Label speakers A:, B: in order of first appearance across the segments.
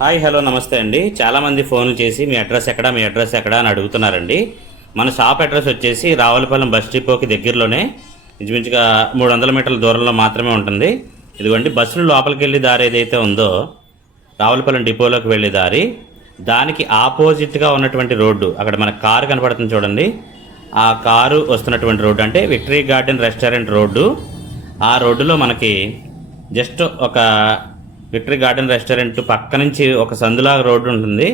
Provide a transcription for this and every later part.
A: Hi hello నమస్తే అండి. చాలామంది ఫోన్లు చేసి మీ అడ్రస్ ఎక్కడ మీ అడ్రస్ ఎక్కడ? అని అడుగుతున్నారండి. మన షాప్ అడ్రస్ వచ్చేసి రావులపాలెం బస్ డిపోకి దగ్గరలోనే ఇంచుమించుగా మూడు వందల మీటర్ల దూరంలో మాత్రమే ఉంటుంది. ఇదిగోండి బస్సులు లోపలికి వెళ్ళే దారి ఏదైతే ఉందో రావులపాలెం డిపోలోకి వెళ్ళే దారి దానికి ఆపోజిట్గా ఉన్నటువంటి రోడ్డు. అక్కడ మన కారు కనపడుతుంది చూడండి. ఆ కారు వస్తున్నటువంటి రోడ్డు అంటే విక్టరీ గార్డెన్ రెస్టారెంట్ రోడ్డు. ఆ రోడ్డులో మనకి జస్ట్ ఒక విక్టరీ గార్డెన్ రెస్టారెంట్ పక్క నుంచి ఒక సందులాగా రోడ్డు ఉంటుంది.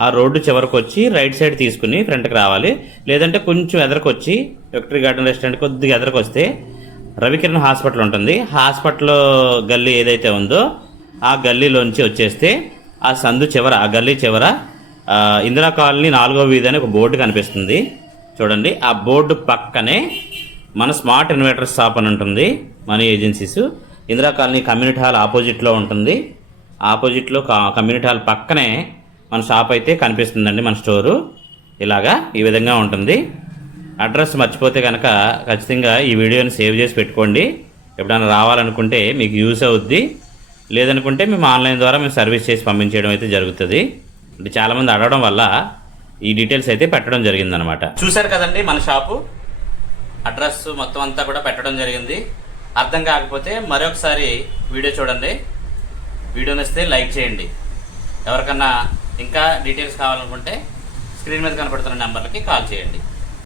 A: ఆ రోడ్డు చివరికి వచ్చి రైట్ సైడ్ తీసుకుని ఫ్రంట్కి రావాలి. లేదంటే కొంచెం ఎదరకు వచ్చి విక్టరీ గార్డెన్ రెస్టారెంట్ కొద్దిగా ఎదరకు వస్తే రవికిరణ్ హాస్పిటల్ ఉంటుంది. హాస్పిటల్ గల్లీ ఏదైతే ఉందో ఆ గల్లీలోంచి వచ్చేస్తే ఆ సందు చివర ఆ గల్లీ చివర ఇందిరా కాలనీ నాలుగో వీధి అని ఒక బోర్డు కనిపిస్తుంది. చూడండి ఆ బోర్డు పక్కనే మన స్మార్ట్ ఇన్వర్టర్ షాప్ అని ఉంటుంది. Money agencies. Indira colony community hall ఆపోజిట్లో ఉంటుంది. ఆపోజిట్లో కా- కమ్యూనిటీ హాల్ పక్కనే మన షాప్ అయితే కనిపిస్తుందండి మన స్టోరు. ఇలాగా ఈ విధంగా ఉంటుంది. అడ్రస్ మర్చిపోతే కనుక ఖచ్చితంగా ఈ వీడియోని సేవ్ చేసి పెట్టుకోండి. ఎప్పుడైనా రావాలనుకుంటే మీకు యూస్ అవుద్ది. లేదనుకుంటే మేము ఆన్లైన్ ద్వారా మేము సర్వీస్ చేసి పంపించేయడం అయితే జరుగుతుంది. అంటే చాలామంది అడగడం వల్ల ఈ డీటెయిల్స్ అయితే పెట్టడం జరిగిందనమాట. చూశారు కదండి మన షాపు? అడ్రస్ మొత్తం అంతా కూడా పెట్టడం జరిగింది. అర్థం కాకపోతే మరొకసారి వీడియో చూడండి. వీడియో నచ్చితే లైక్ చేయండి. ఎవరికన్నా ఇంకా డీటెయిల్స్ కావాలనుకుంటే స్క్రీన్ మీద కనపడుతున్న నెంబర్లకి కాల్ చేయండి.